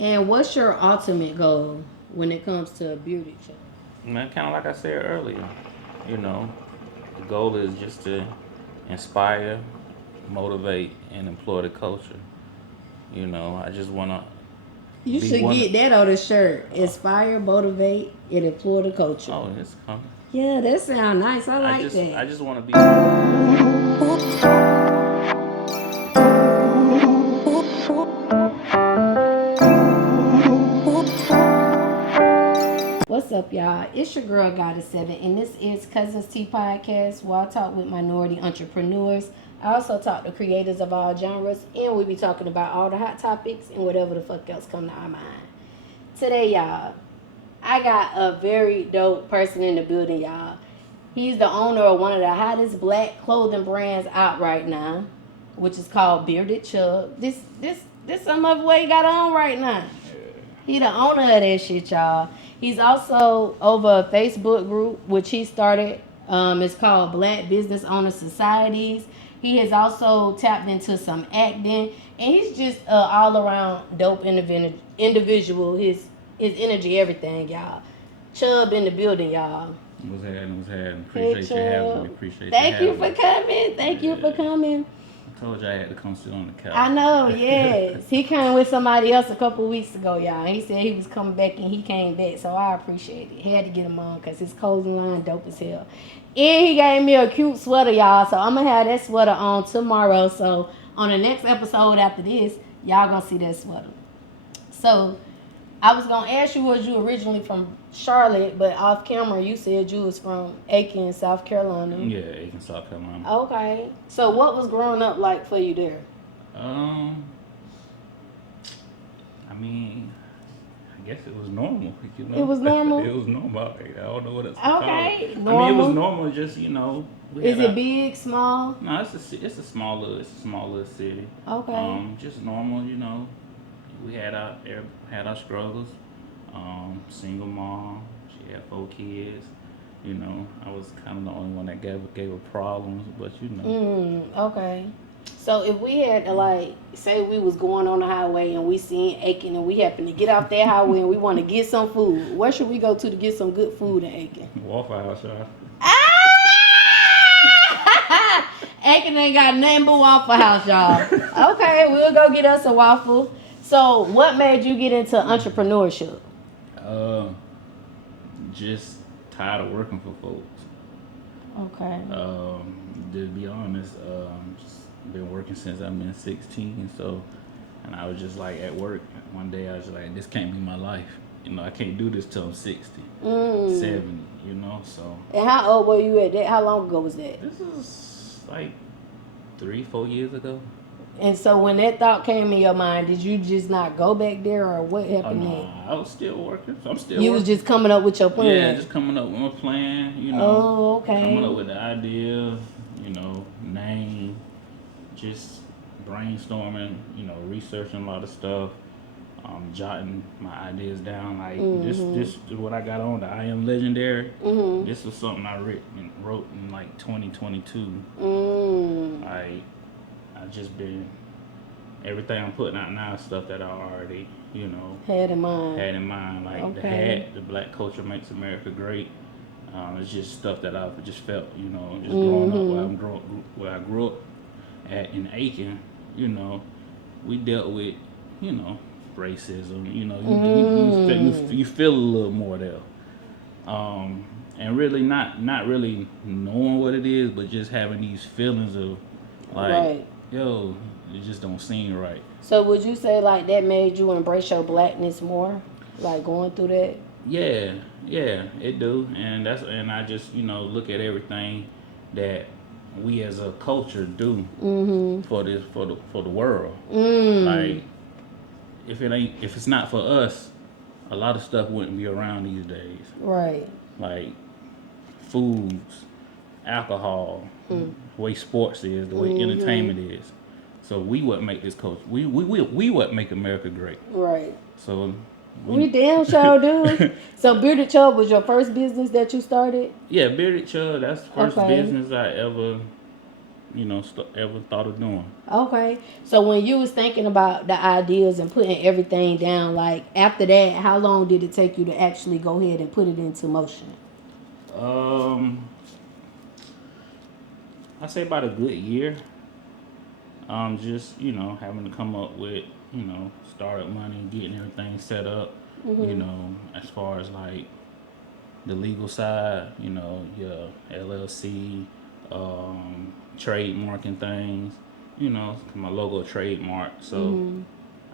And what's your ultimate goal when it comes to beauty? Man, kind of like I said earlier, you know, the goal is just to inspire, motivate, and employ the culture. I just want to You be should one. get that on the shirt. Inspire, motivate, and employ the culture. Oh, it's coming. Yeah, that sounds nice. I like I that. just want to be What's up, y'all? It's your girl, Goddess7, and this is Cuzn Tea Podcast, where I talk with minority entrepreneurs. I also talk to creators of all genres, and we be talking about all the hot topics and whatever the fuck else come to our mind. Today, y'all, I got a very dope person in the building, y'all. He's the owner of one of the hottest black clothing brands out right now, which is called Bearded Chubb. This some of what he got on right now. He the owner of that shit, y'all. He's also over a Facebook group which he started. It's called Black Business Owner Societies. He has also tapped into some acting, and he's just all around dope individual. His energy, everything, y'all. Chubb in the building, y'all. was had was had. Hey, Appreciate you having me. Chubb. Appreciate you Thank you having for me. coming. Thank you for coming. I told you I had to come sit on the couch. I know, yes. He came with somebody else a couple weeks ago, y'all. He said he was coming back and he came back, so I appreciate it. Had to get him on because his clothing line dope as hell. And he gave me a cute sweater, y'all, so I'm going to have that sweater on tomorrow. So on the next episode after this, y'all going to see that sweater. So I was going to ask you, was you originally from Charlotte, but off camera you said you was from Aiken, South Carolina. Yeah, Aiken, South Carolina. Okay. So what was growing up like for you there? Um, I mean, I guess it was normal. It was normal? It was normal. I don't know what else to call Okay, it. normal. I mean, it was normal. Just Is it big, small? No, it's a small little city. Okay. Just normal. We had our struggles. Single mom. She had 4 kids. I was kind of the only one that gave her problems, but Okay. So if we had to say we was going on the highway and we seen Aiken and we happen to get off that highway and we want to get some food, where should we go to get some good food in Aiken? Waffle House, y'all. Ah! Aiken ain't got nothing but Waffle House, y'all. Okay, we'll go get us a waffle. So what made you get into entrepreneurship? Just tired of working for folks. Okay. To be honest, just been working since I've been 16. And I was just like at work one day. I was like, this can't be my life. I can't do this till I'm 60, 70. So. And how old were you at that? How long ago was that? This is like 3-4 years ago. And so when that thought came in your mind, did you just not go back there, or what happened Oh, then? no, I was still working. So I'm still You working. was just coming up with your plan? Yeah, just coming up with my plan, Oh, okay. Coming up with the idea, name, just brainstorming, researching a lot of stuff, jotting my ideas down. Like this is what I got on the I Am Legendary. This was something I wrote in like 2022. I just been everything I'm putting out now is stuff that I already, had in mind. Like the hat, the Black culture makes America great. It's just stuff that I've just felt, just growing up where I grew up at in Aiken. We dealt with, racism. You feel a little more there. And really not really knowing what it is, but just having these feelings of like, right. Yo, it just don't seem right. So would you say like that made you embrace your blackness more, like going through that? Yeah, it do, and I just look at everything that we as a culture do for the world. Like if it's not for us, a lot of stuff wouldn't be around these days. Right. Like foods, alcohol, the way sports is, the way entertainment is. So we what make this culture. We what make America great. Right. So we damn sure do. So Bearded Chubb was your first business that you started? Yeah, Bearded Chubb. That's the first business I ever ever thought of doing. Okay. So when you was thinking about the ideas and putting everything down, like after that, how long did it take you to actually go ahead and put it into motion? I say about a good year. Just having to come up with startup money, getting everything set up. As far as like the legal side, your LLC, trademarking things. My logo trademark. So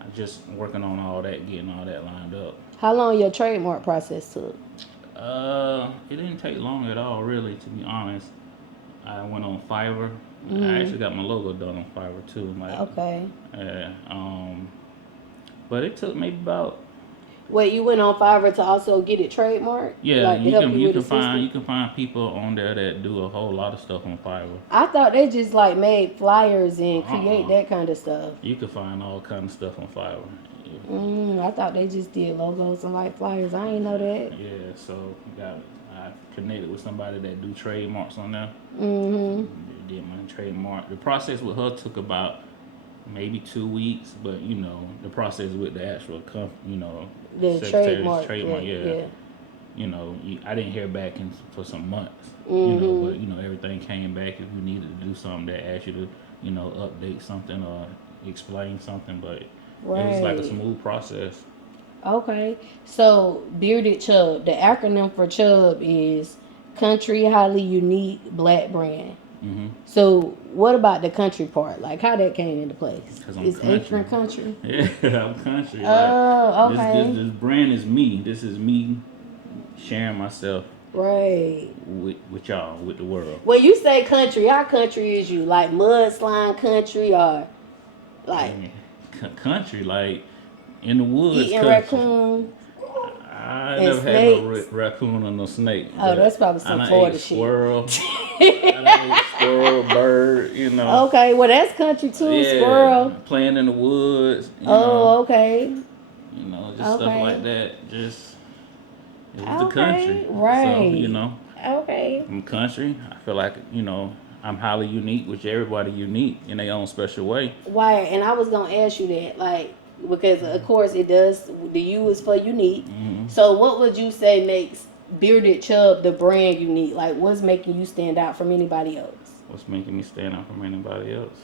I just working on all that, getting all that lined up. How long your trademark process took? It didn't take long at all, really, to be honest. I went on Fiverr. I actually got my logo done on Fiverr too. Like, Okay. but it took maybe about. Wait, you went on Fiverr to also get it trademarked? Yeah, like to help you with the system? you can find people on there that do a whole lot of stuff on Fiverr. I thought they just like made flyers and create that kind of stuff. You can find all kind of stuff on Fiverr. I thought they just did logos and like flyers. I ain't know that. Yeah, so I connected with somebody that do trademarks on there. Did my trademark. The process with her took about maybe 2 weeks, but the process with the actual company, The trademark. Yeah. I didn't hear back for some months. But everything came back. If you needed to do something, they asked you to update something or explain something, but it was like a smooth process. Okay, so Bearded Chubb, the acronym for Chubb is Country Highly Unique Black Brand. So what about the country part? Like how that came into place? It's Akron country. Yeah, I'm country. Oh, okay. This brand is me. This is me sharing myself with y'all, with the world. When you say country, how country is you? Like mudslide country or like country, like in the woods. Eating raccoon. I never had no raccoon or no snake. Oh, that's probably some Florida shit. Squirrel. I ate squirrel, bird, Okay, well that's country too, squirrel. Playing in the woods. Okay. Just stuff like that. Just it was the country. Right. So, Okay. I'm country. I feel like, I'm highly unique, which everybody unique in their own special way. Right, and I was gonna ask you that, like, because of course it does. The U is for unique. So what would you say makes Bearded Chubb the brand unique? Like, what's making you stand out from anybody else? What's making me stand out from anybody else?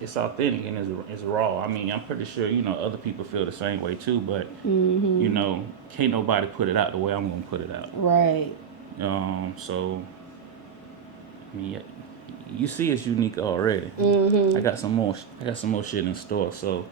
It's authentic and it's raw. I mean, I'm pretty sure other people feel the same way too, but can't nobody put it out the way I'm gonna put it out. Right. So I mean, you see it's unique already. I got some more shit in store. So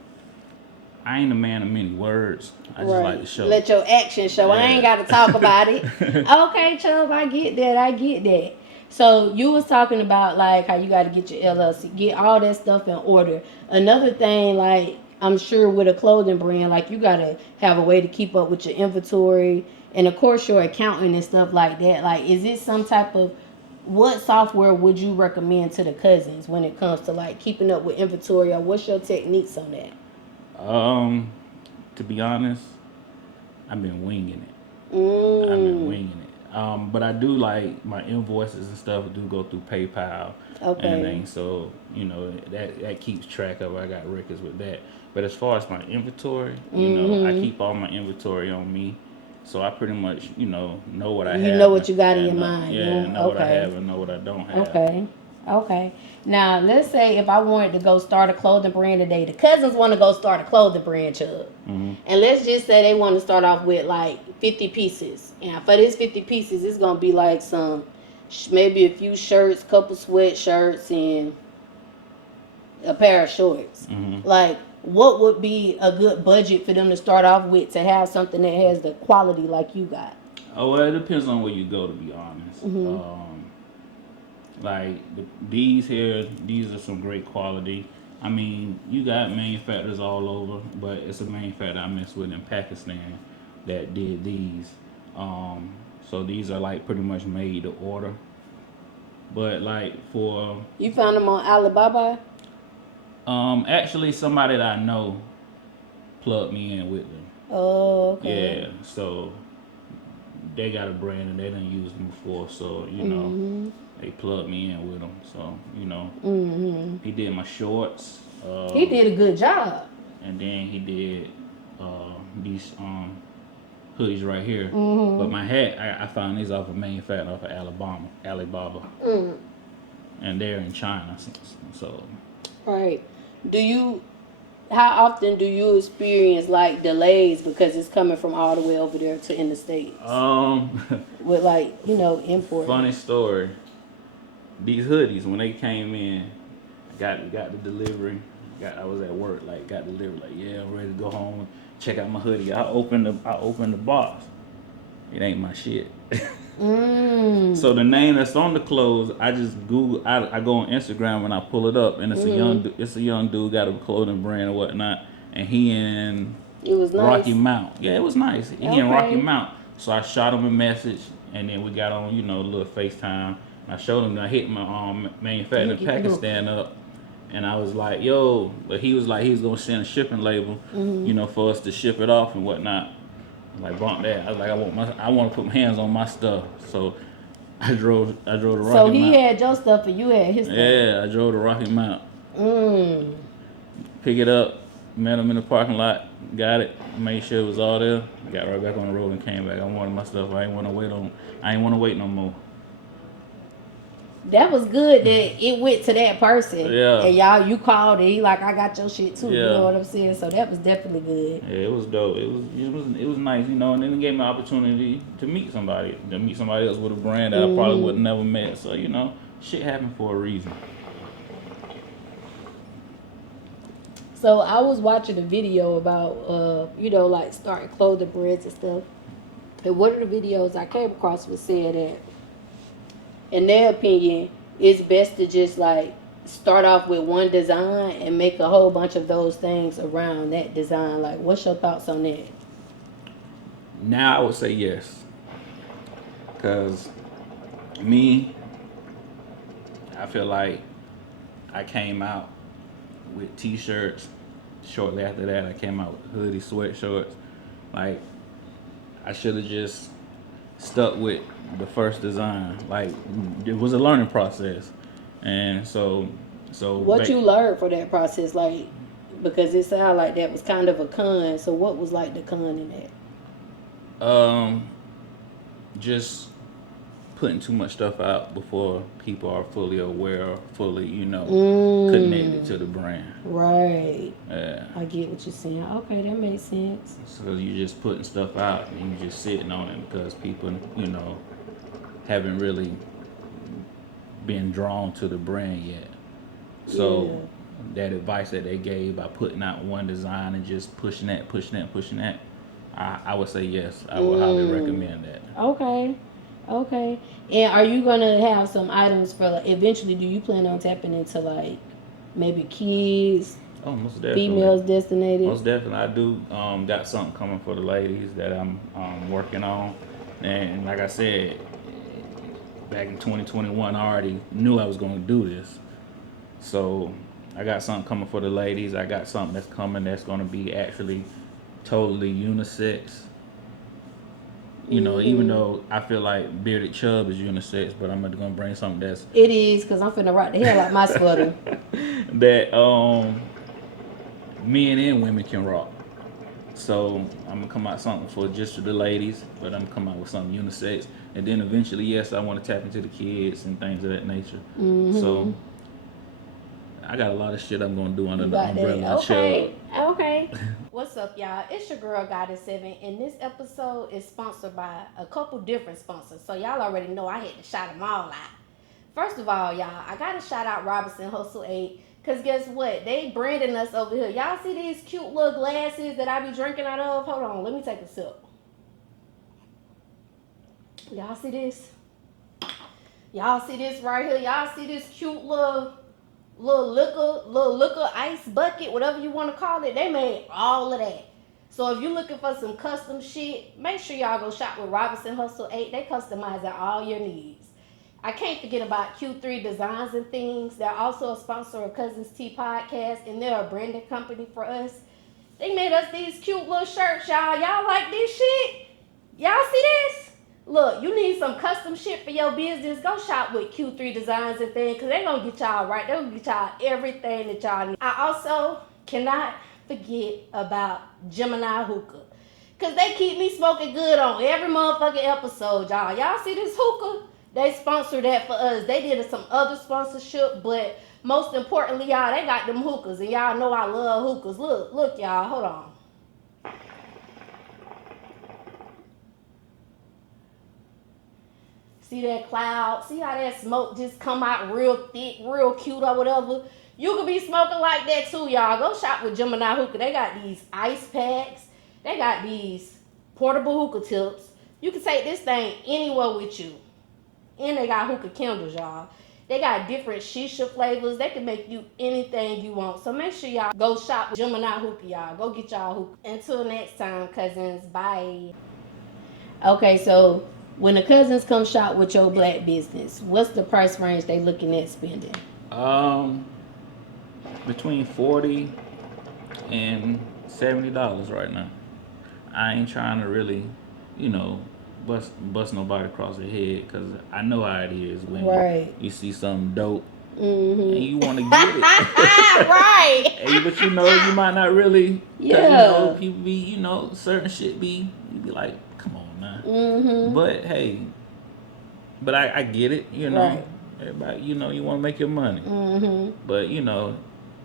I ain't a man of many words. I just like to show. Let your action show. I ain't got to talk about it. Okay, Chubb, I get that. So you was talking about like how you got to get your LLC, get all that stuff in order. Another thing, like I'm sure with a clothing brand, like you got to have a way to keep up with your inventory and of course your accounting and stuff like that. Like, is it some type of what software would you recommend to the Cuzns when it comes to like keeping up with inventory, or what's your techniques on that? To be honest, I've been winging it. But I do like my invoices and stuff do go through PayPal and things. So, that keeps track of. I got records with that. But as far as my inventory, I keep all my inventory on me. So I pretty much, know what I have. You know what you got in your mind. Yeah, know what I have and know what I don't have. Okay. Now, let's say if I wanted to go start a clothing brand today, the Cuzns want to go start a clothing brand, Chubb. And let's just say they want to start off with like 50 pieces. And for this 50 pieces, it's going to be like maybe a few shirts, couple sweatshirts, and a pair of shorts. Like, what would be a good budget for them to start off with to have something that has the quality like you got? Oh, well, it depends on where you go, to be honest. Like these are some great quality. I mean, you got manufacturers all over, but it's a manufacturer I mess with in Pakistan that did these. So these are like pretty much made to order. But like for you found them on Alibaba? Actually, somebody that I know plugged me in with them. Oh, okay. Yeah, so they got a brand and they done used them before, so you know they plugged me in with them. So you know he did my shorts. He did a good job. And then he did these hoodies right here. But my hat, I found these off of manufacturer off of Alibaba, and they're in China. So Right. How often do you experience like delays because it's coming from all the way over there to in the States? With like, import. Funny story. These hoodies, when they came in, got the delivery. I was at work, like got delivered, like yeah, I'm ready to go home. Check out my hoodie. I opened the box. It ain't my shit. So the name that's on the clothes, I just Google. I go on Instagram and I pull it up, and it's a young dude got a clothing brand or whatnot, and he in Rocky nice. Mount. Yeah, it was nice. He in Rocky Mount. So I shot him a message, and then we got on, a little FaceTime. I showed him. I hit my manufacturing Pakistan up. And I was like, yo, but he was like, he was gonna send a shipping label, for us to ship it off and whatnot. I'm like, bump that. I was like, I want to put my hands on my stuff. So I drove to Rocky Mount. So he had your stuff and you had his stuff. Yeah, I drove to Rocky Mount. Pick it up, met him in the parking lot, got it, made sure it was all there, got right back on the road and came back. I wanted my stuff. I ain't want to wait no more. That was good that it went to that person. Yeah. And you called and he like, I got your shit too. Yeah. You know what I'm saying? So that was definitely good. Yeah, it was dope. It was nice, and then it gave me an opportunity to meet somebody else with a brand that I probably would have never met. So, shit happened for a reason. So I was watching a video about, like starting clothing brands and stuff. And one of the videos I came across was saying that, in their opinion, it's best to just like start off with one design and make a whole bunch of those things around that design. Like, what's your thoughts on that? Now I would say yes, because I feel like I came out with t-shirts. Shortly after that, I came out with hoodie, sweatshirts. Like, I should have just stuck with the first design. Like, it was a learning process, and so what you learned for that process, like, because it sounded like that was kind of a con. So what was like the con in that? Just putting too much stuff out before people are fully aware or fully, connected to the brand. Right. Yeah. I get what you're saying. Okay, that makes sense. So you're just putting stuff out and you're just sitting on it because people, haven't really been drawn to the brand yet. So that advice that they gave by putting out one design and just pushing that, I would say yes. I would highly recommend that. Okay. And are you gonna have some items for like, eventually? Do you plan on tapping into like maybe kids? Oh, most definitely. Females designated. Most definitely, I do. Got something coming for the ladies that I'm working on, and like I said, back in 2021, I already knew I was going to do this. So I got something coming for the ladies. I got something that's coming that's going to be actually totally unisex. Even though I feel like bearded Chubb is unisex, but I'm going to bring something that's... It is, because I'm finna rock the hell out my sweater. that men and women can rock. So I'm going to come out something for just the ladies, but I'm going to come out with something unisex. And then eventually, yes, I want to tap into the kids and things of that nature. So I got a lot of shit I'm going to do under the umbrella of Chubb. Okay. What's up, y'all? It's your girl, Goddess7, and this episode is sponsored by a couple different sponsors. So y'all already know I had to shout them all out. First of all, y'all, I got to shout out Robinson Hustle 8, because guess what? They branding us over here. Y'all see these cute little glasses that I be drinking out of? Hold on, let me take a sip. Y'all see this? Y'all see this right here? Y'all see this cute little liquor ice bucket, whatever you want to call it? They made all of that. So if you're looking for some custom shit, make sure y'all go shop with Robinson Hustle 8. They customize all your needs. I can't forget about Q3 Designs and Things. They're also a sponsor of Cuzn podcast, and they're a branding company for us. They made us these cute little shirts, y'all. Y'all like this shit? Y'all see this? Look, you need some custom shit for your business, go shop with Q3 Designs and things, because they're going to get y'all right. They're going to get y'all everything that y'all need. I also cannot forget about Gemini Hookah, because they keep me smoking good on every motherfucking episode, y'all. Y'all see this hookah? They sponsored that for us. They did some other sponsorship, but most importantly, y'all, they got them hookahs, and y'all know I love hookahs. Look, y'all, hold on. See that cloud? See how that smoke just come out real thick, real cute or whatever? You could be smoking like that too, y'all. Go shop with Gemini Hookah. They got these ice packs. They got these portable hookah tips. You can take this thing anywhere with you. And they got hookah candles, y'all. They got different shisha flavors. They can make you anything you want. So make sure y'all go shop with Gemini Hookah, y'all. Go get y'all hookah. Until next time, cousins. Bye. Okay, so when the cousins come shop with your black business, what's the price range they looking at spending? Between $40 and $70 right now. I ain't trying to really, you know, bust nobody across the head, because I know how it is when you see something dope and you want to get it. Right. But you know, you might not really. Yeah. You know, people be, you know, certain shit be, you be like, come on now. But hey, I get it, you know. Right. Everybody, you know, you want to make your money. But, you know,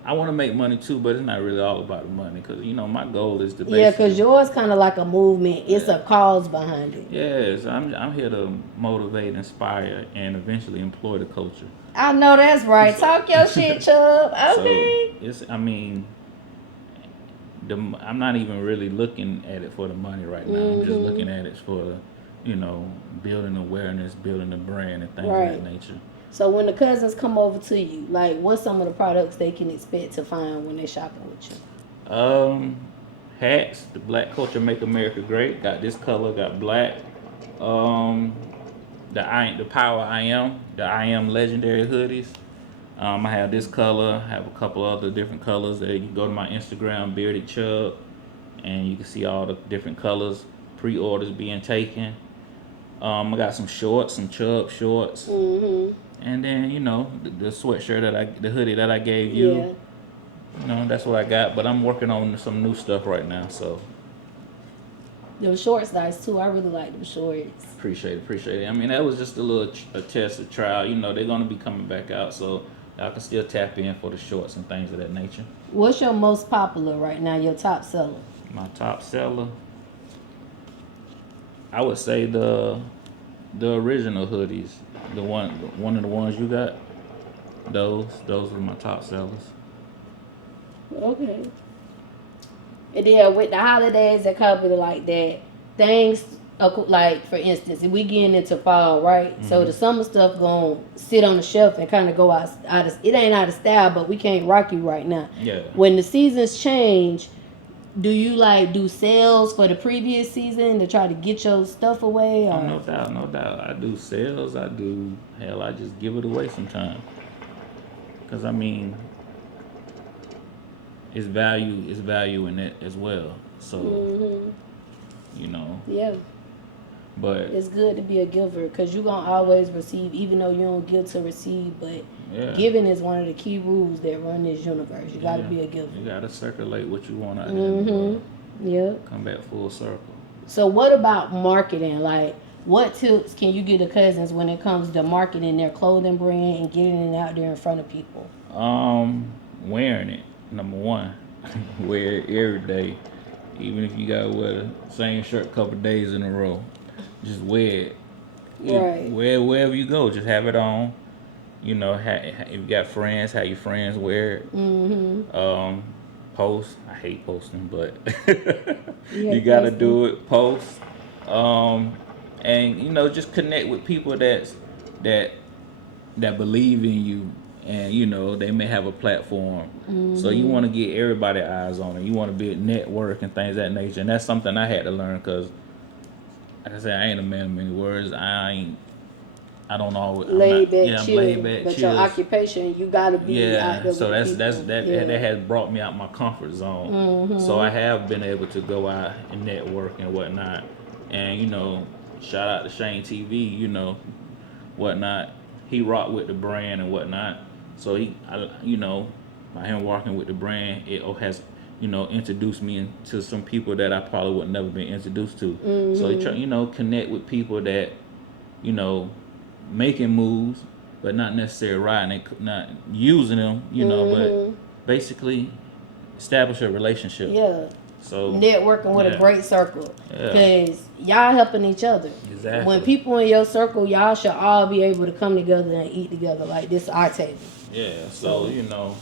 I want to make money too, but it's not really all about the money, because, you know, my goal is to basically... Yeah, because yours kind of like a movement. It's a cause behind it. Yes, I'm here to motivate, inspire, and eventually employ the culture. I know that's right. Talk your shit, Chubb. Okay. So, I mean, I'm not even really looking at it for the money right now. I'm just looking at it for, you know, building awareness, building a brand, and things of that nature. So when the cousins come over to you, like, what's some of the products they can expect to find when they're shopping with you? Hats. The Black Culture Make America Great. Got this color. Got black. The Power I Am. The I Am Legendary hoodies. I have this color. I have a couple other different colors. There, you can go to my Instagram, Bearded Chubb, and you can see all the different colors. Pre-orders being taken. I got some shorts, some Chubb shorts. And then, you know, the sweatshirt the hoodie that I gave you. Yeah. You know, that's what I got. But I'm working on some new stuff right now, so. Them shorts nice too. I really like them shorts. Appreciate it. I mean, that was just a test, a trial. You know, they're gonna be coming back out, so y'all can still tap in for the shorts and things of that nature. What's your most popular right now? Your top seller? My top seller, I would say the original hoodies. One of the ones you got. Those were my top sellers. Okay. And then with the holidays that come like that, things like, for instance, if we getting into fall, right? So the summer stuff gonna sit on the shelf and kind of go out of, it ain't out of style, but we can't rock you right now. Yeah. When the seasons change, do you like do sales for the previous season to try to get your stuff away? Or? Oh, no doubt. I do sales. I just give it away sometimes. Because, I mean, it's value in it as well. So, you know. Yeah. But it's good to be a giver, because you're going to always receive, even though you don't give to receive. But giving is one of the key rules that run this universe. You got to be a giver. You got to circulate what you want out there. Yep. Come back full circle. So what about marketing? Like, what tips can you give the cousins when it comes to marketing their clothing brand and getting it out there in front of people? Wearing it, number one. Wear it every day. Even if you got to wear the same shirt a couple days in a row. Just wear it. Wear it wherever you go. Just have it on. You know, if you got friends, have your friends wear it. Post. I hate posting, but you got to do it. Post. And, you know, just connect with people that believe in you. And, you know, they may have a platform. So you want to get everybody's eyes on it. You want to build network and things of that nature. And that's something I had to learn, because, like I said, I ain't a man of many words. I don't always laid back, chill. Your occupation, you gotta be out there. So that has brought me out my comfort zone. So I have been able to go out and network and whatnot. And, you know, shout out to Shane TV, you know, whatnot. He rocked with the brand and whatnot. So you know, by him working with the brand, it has, you know, introduced me to some people that I probably would never been introduced to. So he try, you know, connect with people that, you know, making moves, but not necessarily riding, not using them, you know, but basically establish a relationship. Yeah. So Networking with a great circle, because y'all helping each other. Exactly. When people in your circle, y'all should all be able to come together and eat together. Like, this is our table. Yeah. So you know,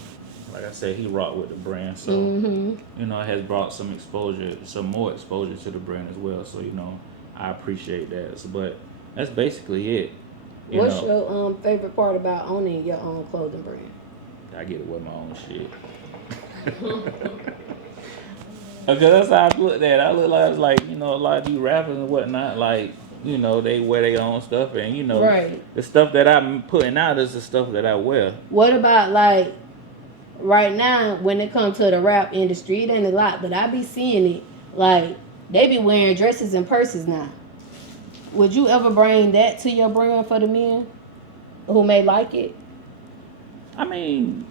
like I said, he rocked with the brand. So you know, it has brought some exposure, some more exposure to the brand as well. So you know, I appreciate that. So, but that's basically it. What's your favorite part about owning your own clothing brand? I get to wear my own shit. Because that's how I looked at it. I look like, you know, a lot of these rappers and whatnot, like, you know, they wear their own stuff, and you know, the stuff that I'm putting out is the stuff that I wear. What about, like, right now, when it comes to the rap industry, it ain't a lot, but I be seeing it, like, they be wearing dresses and purses now. Would you ever bring that to your brand for the men who may like it? I mean,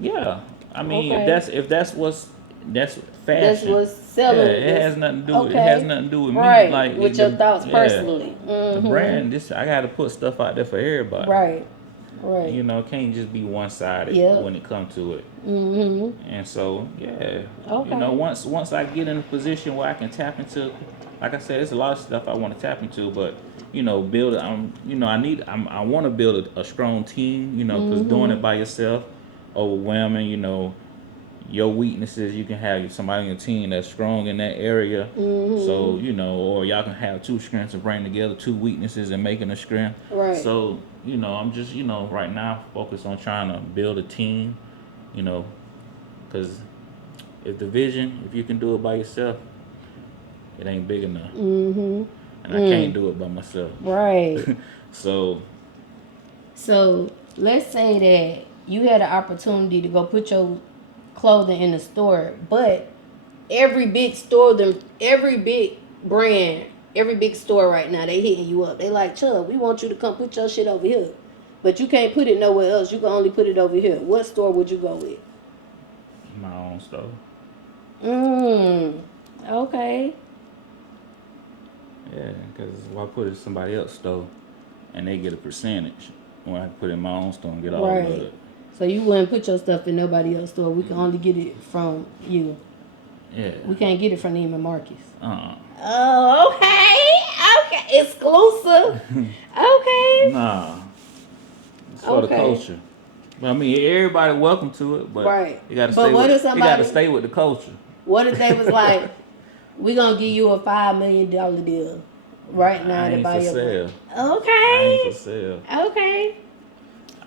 yeah. I mean, if that's what's fashion. That's what's selling. Yeah, it has nothing to do with it has nothing to do with me. Like with your thoughts personally. The brand, I gotta put stuff out there for everybody. Right. You know, it can't just be one sided when it comes to it. And so, you know, once I get in a position where I can tap into, like I said, there's a lot of stuff I want to tap into, but you know, build. You know, I want to build a strong team. You know, because doing it by yourself, overwhelming. You know, your weaknesses, you can have somebody on your team that's strong in that area. So, you know, or y'all can have two strengths and bring together two weaknesses and making a strength. Right. So, you know, I'm just, you know, right now focused on trying to build a team, you know, because if you can do it by yourself, it ain't big enough. And I can't do it by myself. Right. So let's say that you had an opportunity to go put your clothing in the store, but every big brand, every big store right now, they hitting you up. They like, Chubb, we want you to come put your shit over here, but you can't put it nowhere else. You can only put it over here. What store would you go with? My own store. Okay. Yeah, because why put it in somebody else's store and they get a percentage when I put it in my own store and get all of it. So you wouldn't put your stuff in nobody else's store. We can only get it from you. Yeah. We can't get it from Neiman Marcus. Oh, okay. Exclusive. Okay. Nah. It's for the culture. I mean, everybody welcome to it, but you gotta stay with the culture. What if they was like, we gonna give you a $5 million deal right now to buy your brand? Okay. I ain't for sale. Okay.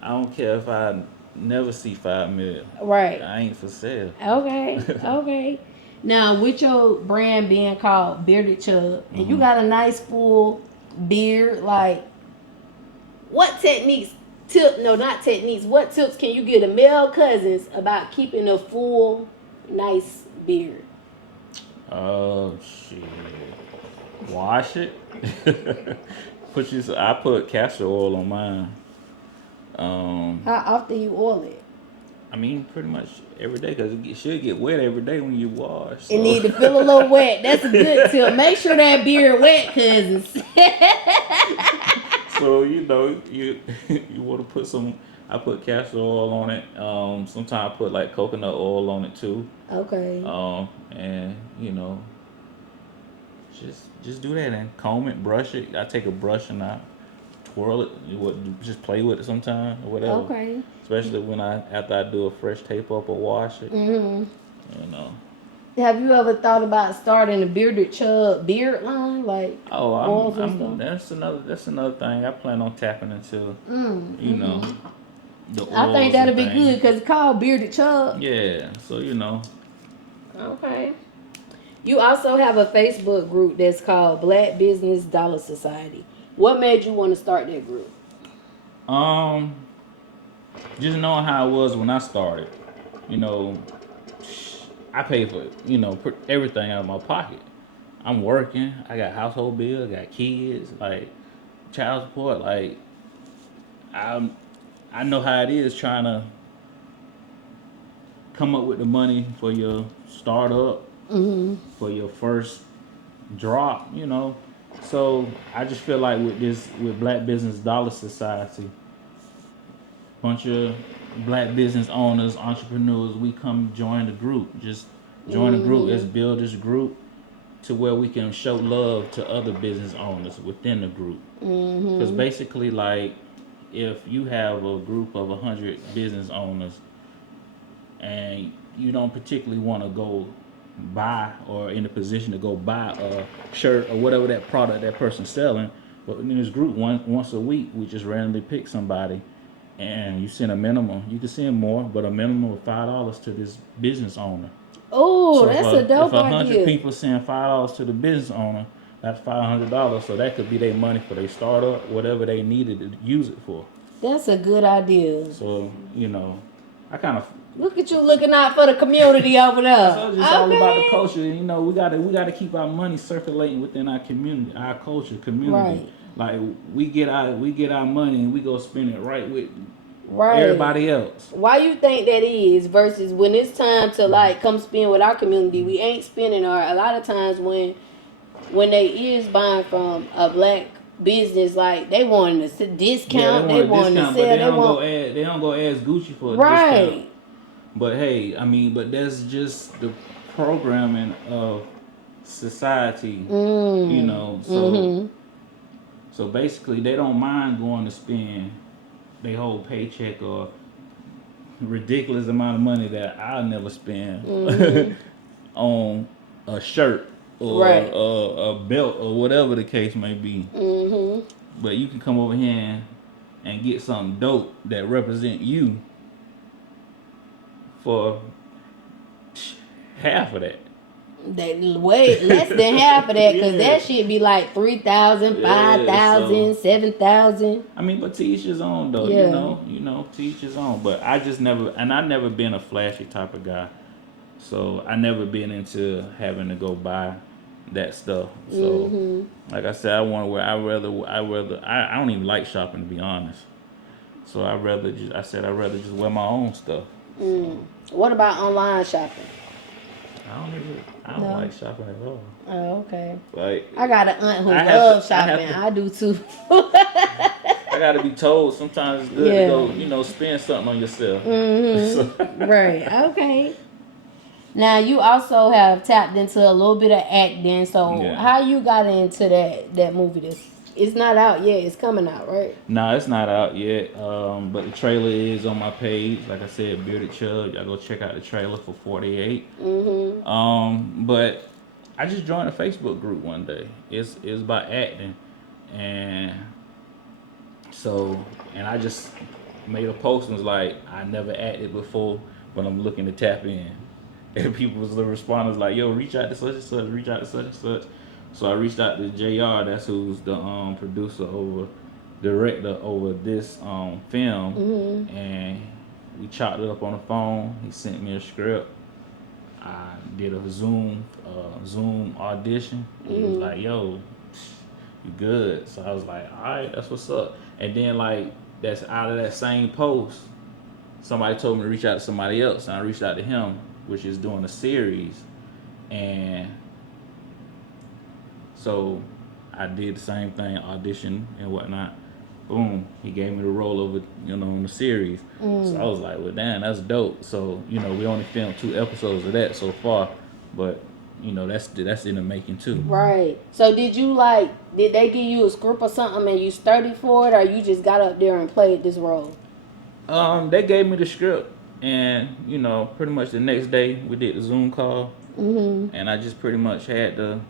I don't care if I never see $5 million. Right. I ain't for sale. Okay. Now, with your brand being called Bearded Chubb, and you got a nice full beard, like, what tips can you give the male cousins about keeping a full, nice beard? Oh, shit. Wash it. I put castor oil on mine. How often you oil it? I mean, pretty much every day, because it should get wet every day when you wash. So. It need to feel a little wet. That's a good tip. Make sure that beard wet, cousins. So, you know, you want to put I put castor oil on it. Sometimes I put like coconut oil on it too. Okay. And you know, just do that and comb it, brush it. I take a brush and I twirl it. Just play with it sometimes or whatever. Okay. Especially after I do a fresh tape up or wash it. You know. Have you ever thought about starting a Bearded Chubb beard line, like oils and stuff? That's another thing I plan on tapping into. You know. I think that'll be good because it's called Bearded Chubb. Yeah, so you know. Okay. You also have a Facebook group that's called Black Business Dollar Society. What made you want to start that group? Just knowing how it was when I started. You know, I paid for, you know, everything out of my pocket. I'm working. I got household bills. I got kids. Like child support. Like I know how it is trying to come up with the money for your startup, for your first drop. You know. So I just feel like with Black Business Dollar Society, bunch of Black business owners, entrepreneurs, we come join the group. Just join the group. Let's build this group to where we can show love to other business owners within the group. Because basically, like, if you have a group of 100 business owners and you don't particularly want to go buy or in a position to go buy a shirt or whatever that product that person's selling, but in this group, once a week, we just randomly pick somebody and you send a minimum. You can send more, but a minimum of $5 to this business owner. Oh, So that's a dope if 100 idea. people send $5 to the business owner, that's $500. So that could be their money for their startup, whatever they needed to use it for. That's a good idea. So I kind of look at you looking out for the community over there. So it's just all about the culture. We gotta keep our money circulating within our community, our culture, community. Right. Like we get our money and we go spend it right with right. everybody else. Why you think that is versus when it's time to like come spend with our community, we ain't spending. Or a lot of times when they is buying from a Black business, like they want a discount, they want to sell, they don't go ask Gucci for a right. discount. But hey, but that's just the programming of society, So basically, they don't mind going to spend their whole paycheck or ridiculous amount of money that I'll never spend on a shirt or a belt or whatever the case may be. But you can come over here and get something dope that represent you for half of that. Way less than half of that, because that shit be like 3,000, 5,000, 7,000. But to each his own though. To each his own. But I've never been a flashy type of guy, so I never been into having to go buy that stuff. So like I said, I don't even like shopping, to be honest. So I'd rather just wear my own stuff. What about online shopping? I don't like shopping at all. Oh, okay. Like, I got an aunt who loves shopping. I do too. I gotta be told sometimes it's good to go, spend something on yourself. Right. Okay. Now you also have tapped into a little bit of acting. So how you got into that movie? It's not out yet. It's coming out, right? No, it's not out yet. But the trailer is on my page. Like I said, Bearded Chubb. Y'all go check out the trailer for 48. But I just joined a Facebook group one day. It's about acting, and I just made a post and was like, I never acted before, but I'm looking to tap in. And people was responding like, yo, reach out to such and such, reach out to such and such. So I reached out to JR, that's who's the director over this film, and we chopped it up on the phone. He sent me a script. I did a Zoom audition. He was like, yo, you good. So I was like, all right, that's what's up. And then that's out of that same post, somebody told me to reach out to somebody else, and I reached out to him, which is doing a series. And so I did the same thing, audition and whatnot. Boom, he gave me the role over, in the series. So I was like, well, damn, that's dope. So, we only filmed 2 episodes of that so far, but that's in the making too. Right. So did they give you a script or something and you studied for it, or you just got up there and played this role? They gave me the script, and pretty much the next day we did the Zoom call, and I just pretty much had to.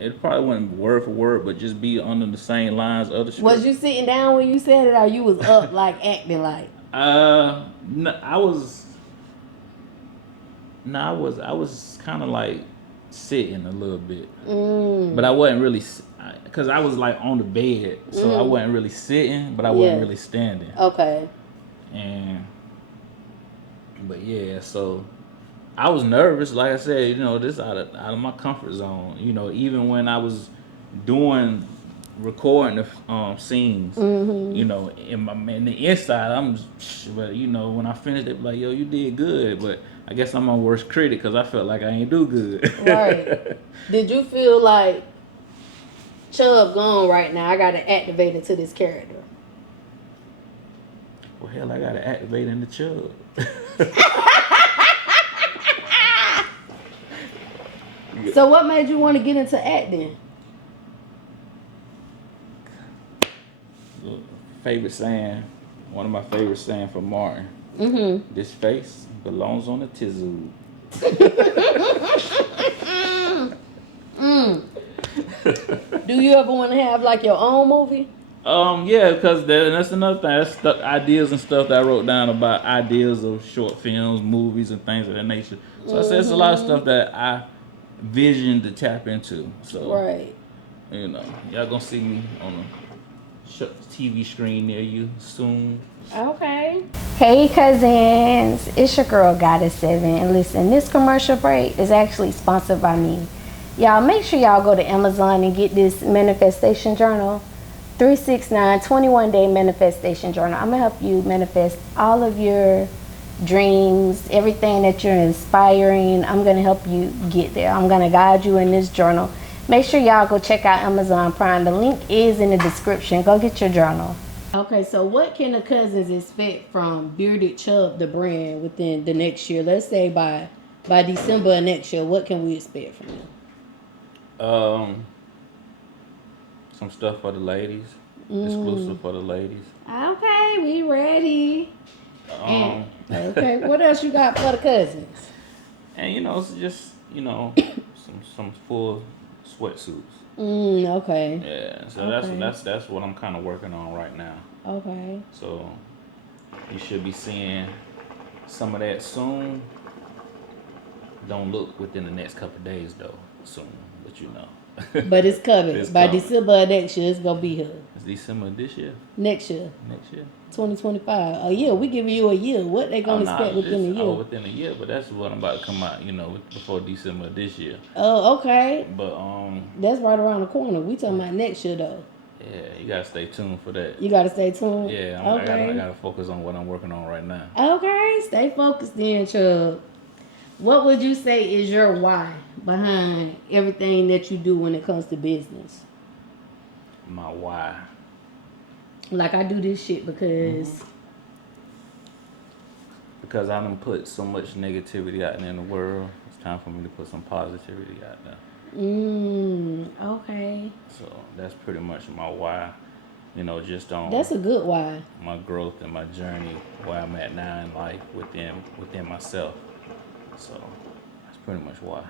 It probably wasn't word for word, but just be under the same lines of the script. Was you sitting down when you said it, or you was up acting like? No, I was kind of sitting a little bit, but I wasn't really, because I was on the bed, so I wasn't really sitting, but I wasn't really standing. Okay. But yeah, so I was nervous. Like I said, this out of my comfort zone. Even when I was doing recording the scenes, in the inside, but when I finished, they be like, "Yo, you did good." But I guess I'm my worst critic because I felt like I ain't do good. Right. Did you feel like Chubb gone right now? I gotta activate it to this character. Well, hell, I gotta activate in the Chubb. So what made you want to get into acting? Favorite saying, one of my favorite saying from Martin. Mm-hmm. This face belongs on the tizoo. Do you ever want to have like your own movie? Yeah, because that's another thing. That's ideas and stuff that I wrote down about ideas of short films, movies, and things of that nature. So I said it's a lot of stuff that I visioned to tap into. So Right. y'all gonna see me on a TV screen near you soon. Okay. Hey cousins, it's your girl Goddess7, and listen, this commercial break is actually sponsored by me. Y'all make sure y'all go to Amazon and get this manifestation journal. 369 21-day manifestation journal. I'm gonna help you manifest all of your dreams, everything that you're inspiring. I'm gonna help you get there. I'm gonna guide you in this journal. Make sure y'all go check out Amazon Prime. The link is in the description. Go get your journal. Okay, so what can the cousins expect from Bearded Chubb, the brand, within the next year? Let's say by December of next year, what can we expect from them? Some stuff for the ladies, exclusive for the ladies. Okay, we ready. Okay, what else you got for the cousins? And it's just some full sweatsuits. Okay. Yeah, so Okay. that's what I'm kind of working on right now. Okay. So you should be seeing some of that soon. Don't look within the next couple of days though. Soon, but But it's coming. It's by coming. December of next year, it's gonna be here. It's December this year. Next year. Next year. 2025. A year. We giving you a year. What they gonna expect within a year? Oh, within a year, but that's what I'm about to come out. Before December of this year. Oh, okay. But that's right around the corner. We talking about next year though. Yeah, you gotta stay tuned for that. You gotta stay tuned. Yeah, okay. I gotta focus on what I'm working on right now. Okay, stay focused then, Chubb. What would you say is your why behind everything that you do when it comes to business? My why. Like I do this shit because I done put so much negativity out there in the world. It's time for me to put some positivity out there. Okay. So that's pretty much my why. Just on. That's a good why. My growth and my journey, where I'm at now in life within myself. So that's pretty much why.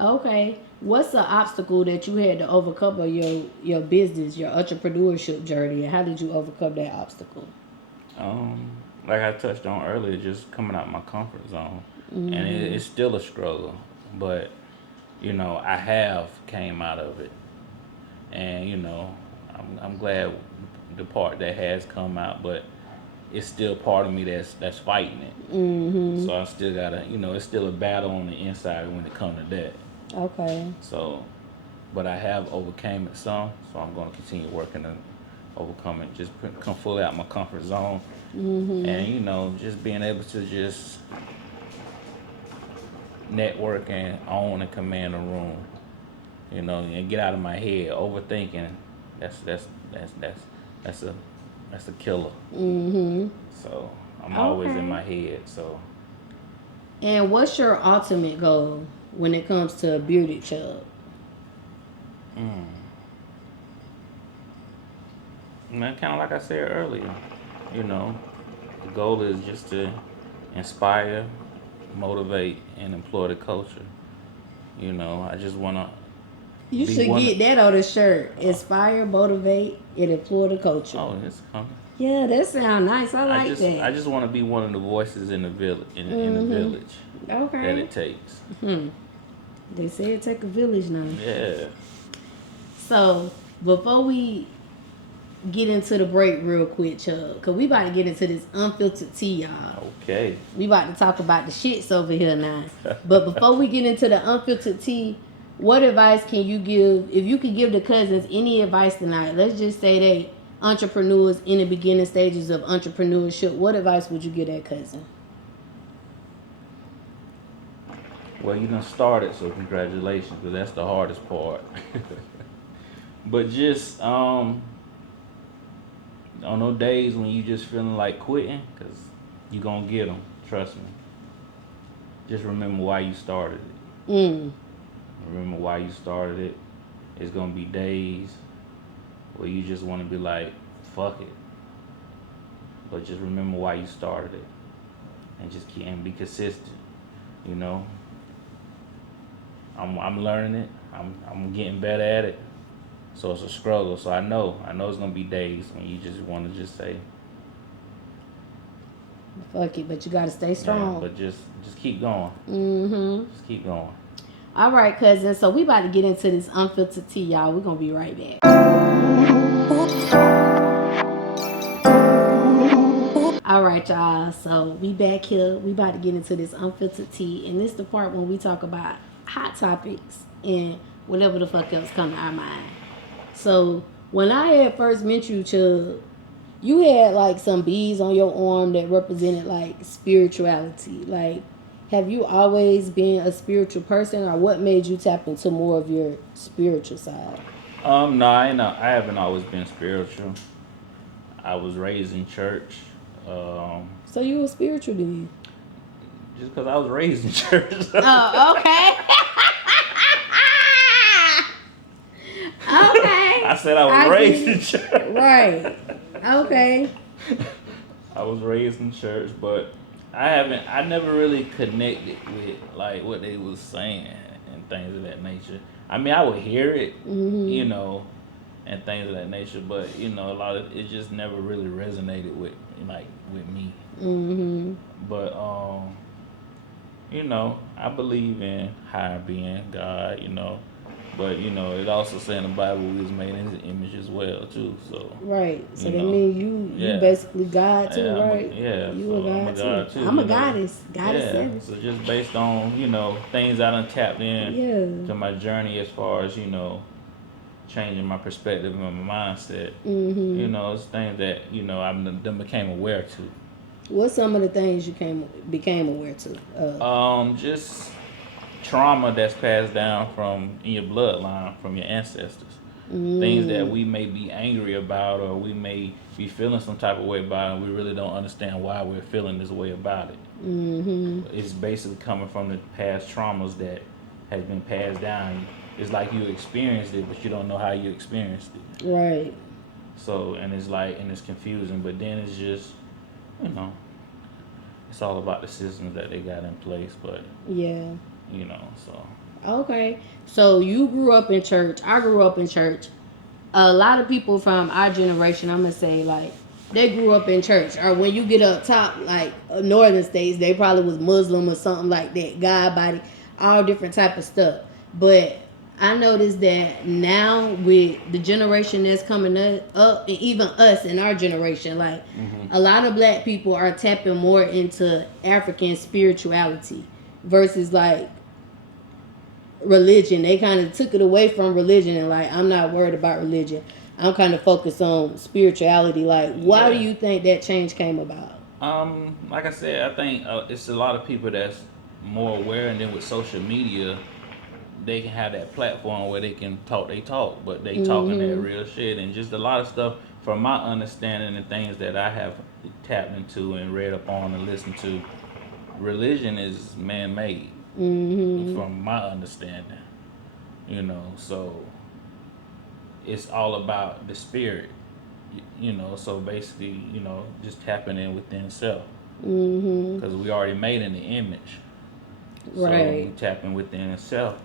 Okay. What's the obstacle that you had to overcome in your business, your entrepreneurship journey, and how did you overcome that obstacle? Like I touched on earlier, just coming out my comfort zone, and it's still a struggle, but I have came out of it, and I'm glad the part that has come out, but it's still part of me that's fighting it. So I still gotta, it's still a battle on the inside when it comes to that. Okay. So, but I have overcame it some, so I'm gonna continue working to overcome it. Just come fully out my comfort zone, and just being able to just network and own and command a room, and get out of my head. Overthinking, that's a killer. So I'm always in my head. So. And what's your ultimate goal when it comes to Bearded Chubb? Man, kind of like I said earlier, the goal is just to inspire, motivate, and employ the culture. I just want to. You should get that on a shirt. Inspire, motivate, and employ the culture. Oh, it's coming. Yeah, that sounds nice. I like that. I just want to be one of the voices in the village, in the village. Okay. That it takes. They say it take a village now. Yeah. So before we get into the break real quick, Chubb, because we about to get into this unfiltered tea, y'all. Okay. We about to talk about the shits over here now. But before we get into the unfiltered tea, what advice can you give, if you could give the cousins any advice tonight? Let's just say they entrepreneurs in the beginning stages of entrepreneurship. What advice would you give that cousin? Well, you done started, so congratulations, because that's the hardest part. But just on those days when you just feeling like quitting, because you gonna get them, trust me. Just remember why you started it. Remember why you started it. It's gonna be days where you just want to be like, fuck it. But just remember why you started it, and just keep and be consistent. You know, I'm learning it. I'm getting better at it. So it's a struggle. So I know it's gonna be days when you just want to just say, fuck it, but you gotta stay strong. Yeah, but just keep going. Just keep going. All right, cousins. So we about to get into this unfiltered tea, y'all. We're gonna be right back. All right, y'all. So we back here. We about to get into this unfiltered tea, and this is the part when we talk about hot topics and whatever the fuck else come to our mind. So when I had first met you, Chubb, you had like some beads on your arm that represented like spirituality. Like, have you always been a spiritual person, or what made you tap into more of your spiritual side? No, I haven't always been spiritual. I was raised in church. So you were spiritual then? Just because I was raised in church. Oh, okay. Okay. I said I was raised in church. Right. Okay. I was raised in church, but I never really connected with like what they was saying and things of that nature. I mean, I would hear it, you know, and things of that nature, but you know, a lot of it just never really resonated with me. But you know, I believe in higher being, God, you know. But you know, it also say in the Bible we was made in His image as well too. So right. So that means you basically God too, right? You so a God too. I'm a goddess. Goddess. So just based on, you know, things I done tapped in to my journey as far as, you know, changing my perspective and my mindset. You know, it's things that, you know, I then became aware to. What's some of the things you became aware to? Just trauma that's passed down in your bloodline from your ancestors. Things that we may be angry about, or we may be feeling some type of way about, and we really don't understand why we're feeling this way about it. It's basically coming from the past traumas that has been passed down. It's like you experienced it, but you don't know how you experienced it. Right. So, and it's confusing, but then it's just, you know, it's all about the systems that they got in place, but yeah. You know, so. Okay. So you grew up in church. I grew up in church. A lot of people from our generation, I'm going to say, like, they grew up in church. Or when you get up top, like, northern states, they probably was Muslim or something like that. God body, all different type of stuff. But I noticed that now with the generation that's coming up, and even us in our generation, like, a lot of black people are tapping more into African spirituality versus like religion. They kind of took it away from religion and like, I'm not worried about religion. I'm kind of focused on spirituality. Like, why do you think that change came about? Like I said, I think it's a lot of people that's more aware, and then with social media, they can have that platform where they can talk they talk, but they talking that real shit, and just a lot of stuff from my understanding and things that I have tapped into and read up on and listened to. Religion is man-made, from my understanding, you know, so it's all about the spirit, you know, so basically, you know, just tapping in within self, because we already made in the image, so we tapping within self,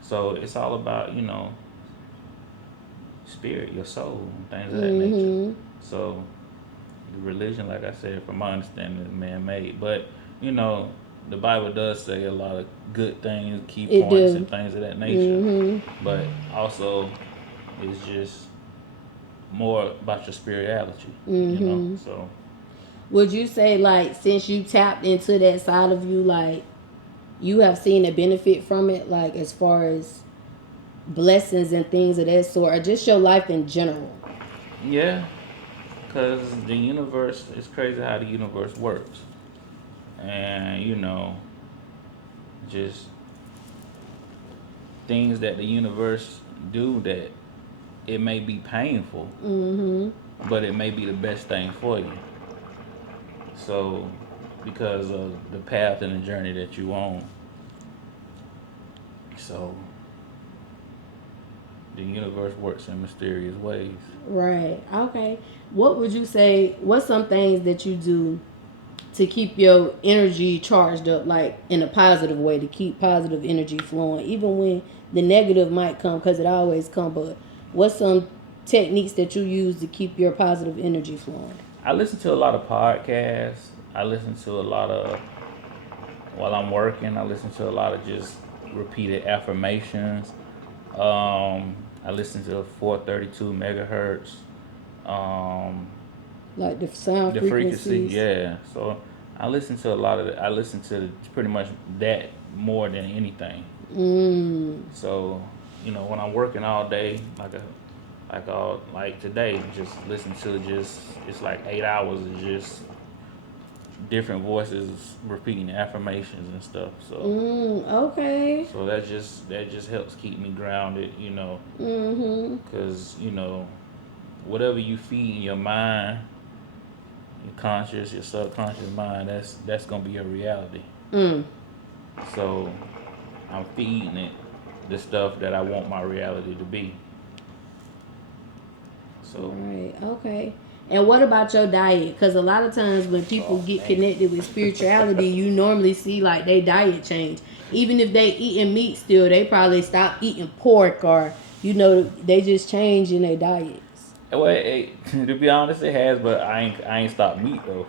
so it's all about, you know, spirit, your soul, and things of that nature. So the religion, like I said, from my understanding, is man-made, but you know, the Bible does say a lot of good things, key points, and things of that nature. But also, it's just more about your spirituality, Mm-hmm. So Would you say, like, since you tapped into that side of you, like, you have seen a benefit from it, like, as far as blessings and things of that sort, or just your life in general? yeah, because the universe, it's crazy how the universe works, and just things that the universe do that it may be painful, Mm-hmm. but it may be the best thing for you. So, because of the path and the journey that you on, so the universe works in mysterious ways. Right. Okay. What would you say? What's some things that you do to keep your energy charged up, like in a positive way, to keep positive energy flowing, even when the negative might come, because it always come. But what's some techniques that you use to keep your positive energy flowing? I listen to a lot of podcasts. I listen to a lot of while I'm working. I listen to a lot of just repeated affirmations. I listen to 432 megahertz. Um, Like the sound the frequency, frequencies. yeah. So I listen to a lot of it. I listen to pretty much that more than anything. Mm. So when I'm working all day, like today, just listen to just it's like 8 hours of just different voices repeating affirmations and stuff. So Okay. that just helps keep me grounded. Mm-hmm. Because whatever you feed in your mind, your conscious, your subconscious mind, that's gonna be your reality. Mm. So I'm feeding it the stuff that I want my reality to be. So, Right. Okay. And what about your diet? Because a lot of times when people oh get man, connected with spirituality, you normally see like they diet change. Even if they eating meat still, they probably stop eating pork, or they just change in their diets. well, to be honest, it has, but I ain't stopped meat though.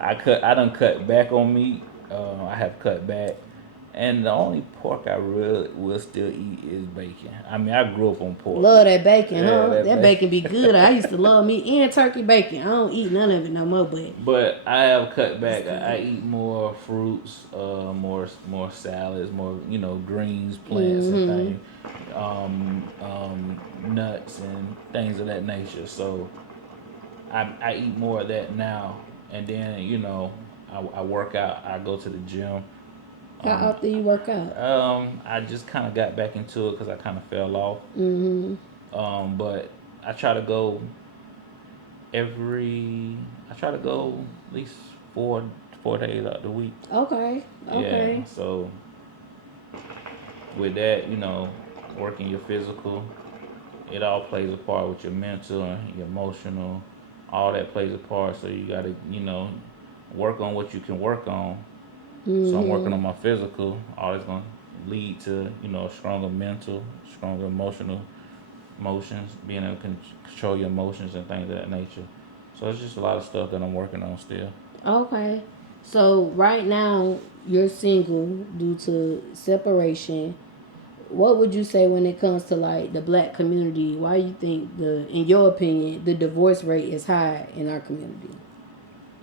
I done cut back on meat. I have cut back, and the only pork I really will still eat is bacon. I mean, I grew up on pork. Love that bacon, Yeah, huh? that That bacon. bacon be good. I used to love meat and turkey bacon. I don't eat none of it no more, but But I have cut it's back. I good. eat more fruits, more salads, more greens, plants, and Mm-hmm. things, nuts and things of that nature. So I eat more of that now, and then I work out. I go to the gym. How Um, often you work out? I just kind of got back into it because I kind of fell off. Mm-hmm. But I try to go every. I try to go at least 4 days out the week. Okay. Yeah. Okay. So with that, working your physical, it all plays a part with your mental and your emotional. All that plays a part. So you gotta, work on what you can work on. So I'm working Mm-hmm. on my physical. All that's gonna lead to, stronger mental, stronger emotional emotions, being able to control your emotions and things of that nature. So it's just a lot of stuff that I'm working on still. Okay. So right now you're single due to separation. What would you say when it comes to like the black community? Why you think in your opinion, the divorce rate is high in our community?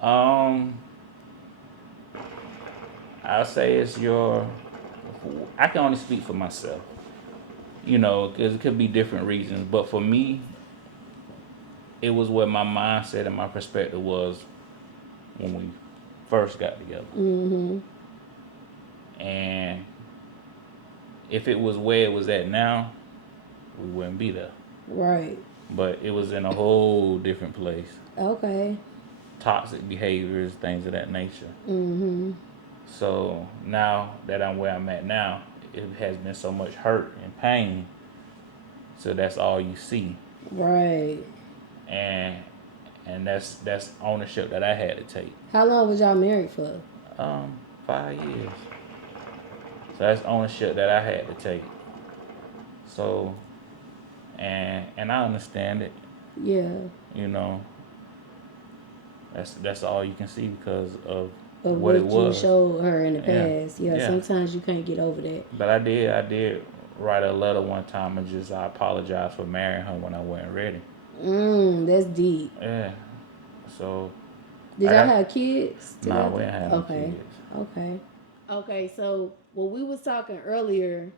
Um, I'll say it's your. I can only speak for myself, because it could be different reasons. But for me, it was what my mindset and my perspective was when we first got together. Mm-hmm. And if it was where it was at now, we wouldn't be there. Right. But it was in a whole different place. Okay. Toxic behaviors, things of that nature. Mm-hmm. So now that I'm where I'm at now, it has been so much hurt and pain. So that's all you see. Right. And that's ownership that I had to take. How long was y'all married for? 5 years. So that's ownership that I had to take. So and I understand it. Yeah. You know, that's all you can see because of Of what it what you was. showed her in the Yeah, past. Yeah, yeah. sometimes you can't get over that. But I did write a letter one time and just I apologized for marrying her when I wasn't ready. That's deep. Yeah. So Did I y'all got have kids nah, we together? ain't had no Okay. kids. Okay. Okay, so when we was talking earlier,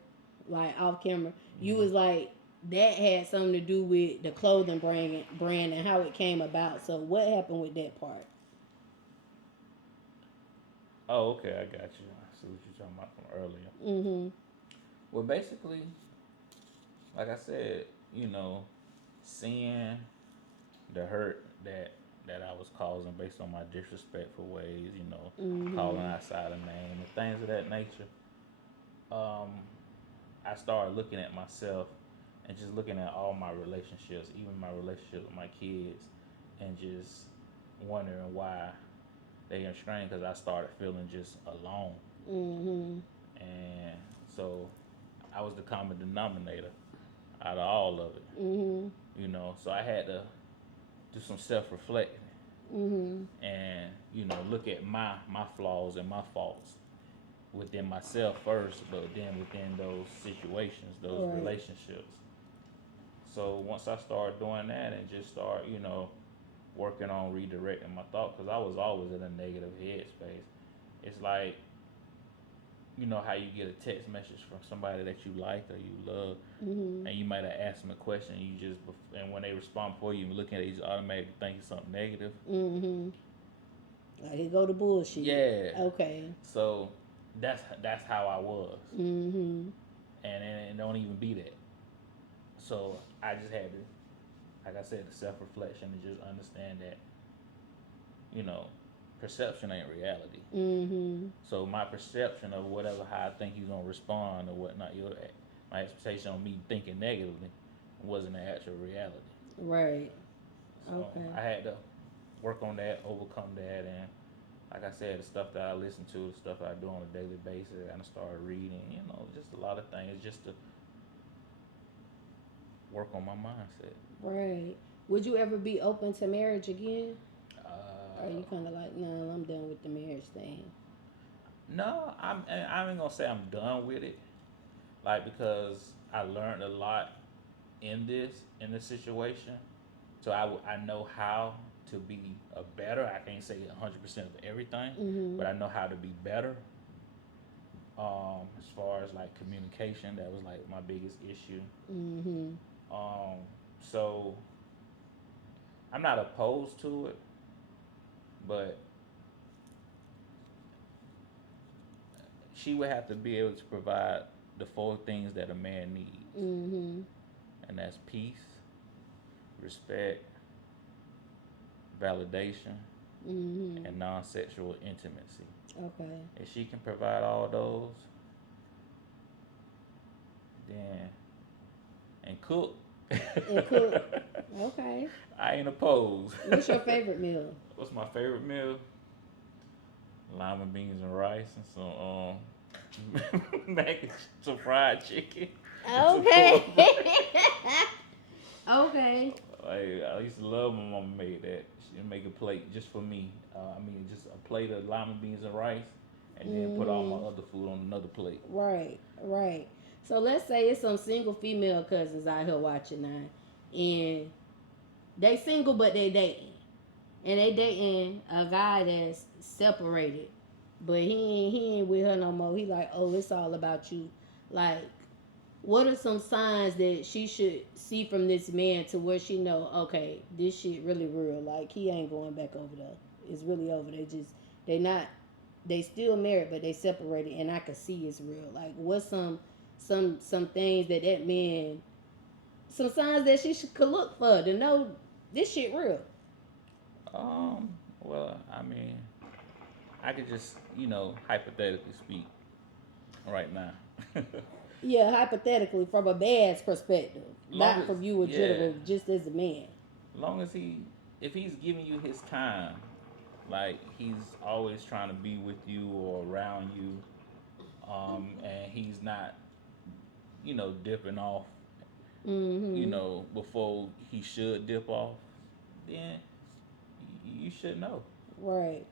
like off camera, you was like that had something to do with the clothing brand and how it came about. So what happened with that part? Oh, okay, I got you. I see what you're talking about from earlier. Mm-hmm. Well, basically, like I said, seeing the hurt that I was causing based on my disrespectful ways, calling Mm-hmm. outside a name and things of that nature. Um, I started looking at myself and just looking at all my relationships, even my relationship with my kids, and just wondering why they are strained because I started feeling just alone. Mm-hmm. And so I was the common denominator out of all of it, Mm-hmm. So I had to do some self reflecting Mm-hmm. and, look at my flaws and my faults within myself first, but then within those situations, those Right. relationships. So once I started doing that and just start, working on redirecting my thought, because I was always in a negative headspace. It's like, how you get a text message from somebody that you like or you love, Mm-hmm. and you might have asked them a question, and when they respond for you, looking at it, you just automatically think something negative. Mm-hmm. Like it go to bullshit. Yeah. Okay. So that's how I was, Mm-hmm. and it don't even be that. So I just had to, like I said, the self reflection and just understand that, you know, perception ain't reality. Mm-hmm. So my perception of whatever how I think he's gonna respond or whatnot, my expectation on me thinking negatively wasn't the actual reality. Right. So Okay. I had to work on that, overcome that, and like I said, the stuff that I listen to, the stuff that I do on a daily basis, and I started reading, just a lot of things just to work on my mindset. Right. Would you ever be open to marriage again? Or are Uh, you kind of like, no, I'm done with the marriage thing? no, I ain't gonna say I'm done with it, like because I learned a lot in this situation, so I know how to be a better. I can't say 100% of everything, Mm-hmm. but I know how to be better. As far as like communication, that was like my biggest issue. Mm-hmm. Um, so I'm not opposed to it, but she would have to be able to provide the four things that a man needs, Mm-hmm. and that's peace, respect, validation, Mm-hmm. and non-sexual intimacy. Okay. If she can provide all those, then and cook, And cook. Okay. I ain't opposed. What's your favorite meal? What's my favorite meal? Lima beans and rice and mac and some fried chicken and some Okay. cornbread. Okay. I used to love my mama made that. She'd make a plate just for me. Just a plate of lima beans and rice, and then put all my Mm-hmm. other food on another plate. Right. Right. So let's say it's some single female cousins out here watching now, and they single but they dating, and they dating a guy that's separated, but he ain't with her no more. He like, oh, it's all about you. Like, what are some signs that she should see from this man to where she know, okay, this shit really real. Like he ain't going back over there. It's really over. They not they still married, but they separated, and I can see it's real. Like what's some things that man, some signs that she could look for to know this shit real. Well, I could just, hypothetically speak right now. Yeah, hypothetically, from a man's perspective, long not as, from you in yeah, general, just as a man. long as if he's giving you his time, like he's always trying to be with you or around you, and he's not, dipping off, Mm-hmm. before he should dip off, then you should know. Right.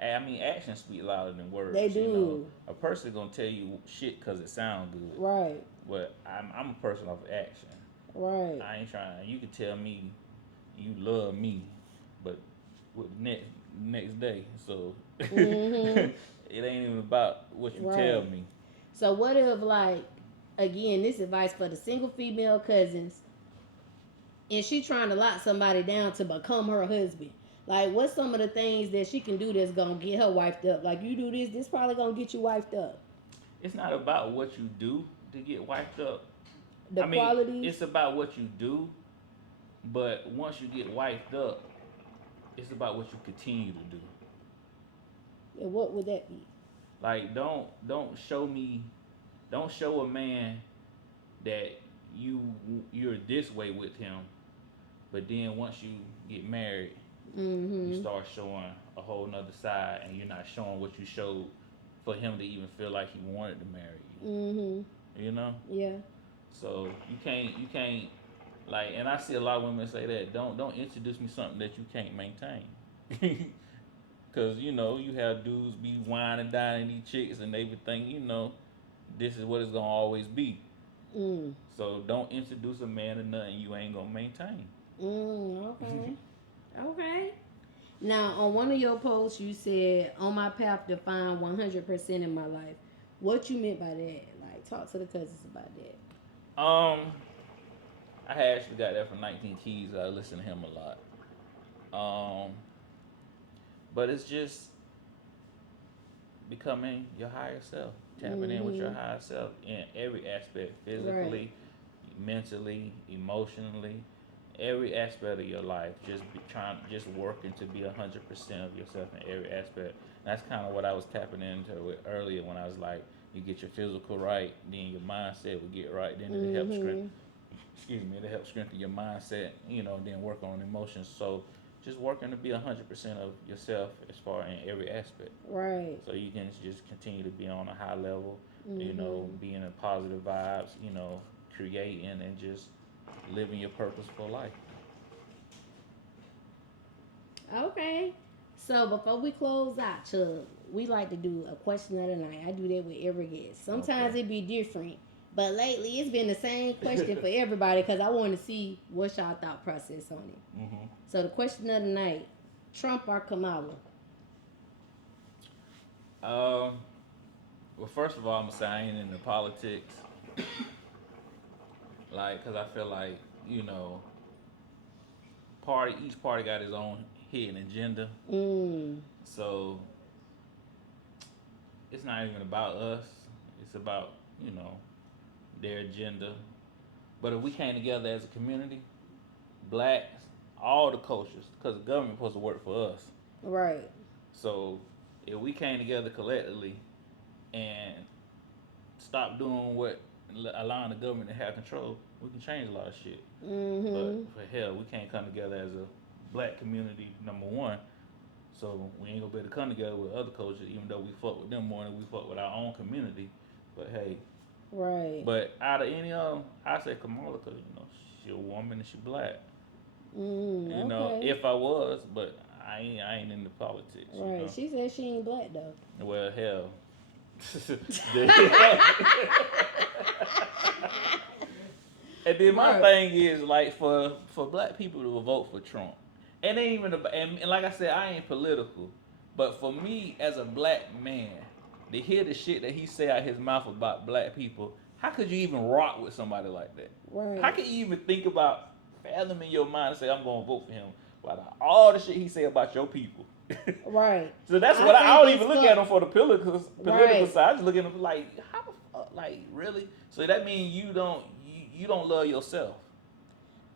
Actions speak louder than They words. do. A person gonna tell you shit because it sounds good, Right. but I'm a person of action. Right. I ain't trying. You can tell me. you love me, but with the next day. So Mm-hmm. it ain't even about what you tell Right. me. So what if like again, this advice for the single female cousins, and she trying to lock somebody down to become her husband. Like, what's some of the things that she can do that's gonna get her wifed up? Like, you do this probably gonna get you wifed up. It's not about what you do to get wiped up. The I mean, qualities. it's about what you do, but once you get wiped up, it's about what you continue to do. And what would that be? Like don't show me, don't show a man that you're this way with him, but then once you get married, you Mm-hmm. start showing a whole nother side, and you're not showing what you showed for him to even feel like he wanted to marry Mm-hmm. you. You know, Yeah. so you can't like, and I see a lot of women say that don't introduce me something that you can't maintain. Cause you have dudes be whining and dining these chicks and they be thinking this is what it's gonna always be. Mm. So don't introduce a man to nothing you ain't gonna maintain. Okay. Okay. Now, on one of your posts, you said, "On my path to find 100% in my life." What you meant by that? Like, talk to the cousins about that. um, I had actually got that from 19 Keys. I listen to him a lot. Um, but it's just becoming your higher self, tapping in with your Mm-hmm. higher self in every aspect, Right. physically, mentally, emotionally, every aspect of your life. Just working to be 100% of yourself in every aspect. And that's kind of what I was tapping into with earlier when I was like, you get your physical right, then your mindset will get right, then it'll help strength. Mm-hmm. Excuse me, it'll help strengthen your mindset. Then work on emotions. So just working to be 100% of yourself as far in every aspect. Right. So you can just continue to be on a high level, Mm-hmm. being in positive vibes, creating and just living your purposeful life. Okay. So before we close out, Chubb, we like to do a question of the night. I do that with every guest. Sometimes Okay. it be different, but lately it's been the same question for everybody because I want to see what's y'all thought process on it. hmm So the question of the night: Trump or Kamala? Um. Well, first of all, I'm gonna say I ain't into politics, like, cause I feel like each party got his own hidden agenda. Mm. So it's not even about us. It's about you know their agenda. But if we came together as a community, blacks, all the cultures, because the government supposed to work for us. Right. So if we came together collectively and stop doing what allowing the government to have control, we can change a lot of shit. But Mm-hmm. for hell, we can't come together as a black community, number one. So we ain't gonna be able to come together with other cultures, even though we fuck with them more than we fuck with our own community. But hey, Right. but out of any of them, I say Kamala, cause she a woman and she black. Okay. If I was, but I ain't into politics. Right. She said she ain't black though. Well, hell. And then my Right. thing is like for black people to vote for Trump, and ain't even about, and like I said, I ain't political, but for me as a black man, to hear the shit that he say out his mouth about black people, how could you even rock with somebody like that? How Right. can you even think about fathom in your mind and say I'm gonna vote for him? About all the shit he say about your people. Right. So that's I what I think don't it's even look at him for the political right. side. I just look at him like how the fuck, like really. So that means you don't love yourself.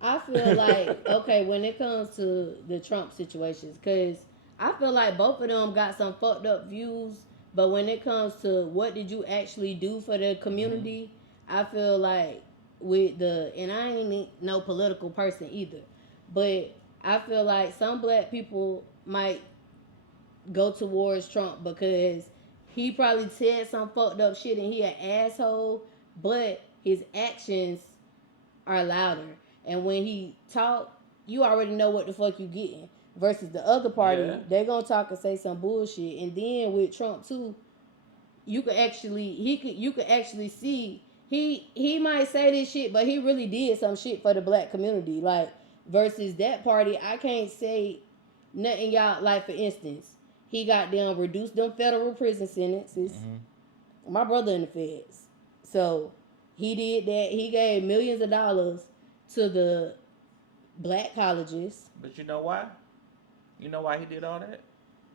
I feel like okay when it comes to the Trump situations, because I feel like both of them got some fucked up views. But when it comes to what did you actually do for the hmm community, I feel like with the and I ain't no political person either, but I feel like some black people might go towards Trump because he probably said some fucked up shit and he an asshole, but his actions are louder. And when he talk, you already know what the fuck you getting. Versus the other Yeah. party, they gonna talk and say some bullshit. And then with Trump too, you could actually see he might say this shit, but he really did some shit for the black community. Like Versus that party, I can't say nothing, y'all. Like, for instance, he got them reduced them federal prison sentences. My brother in the feds. So he did that. He gave millions of dollars to the black colleges. But you know why? You know why he did all that?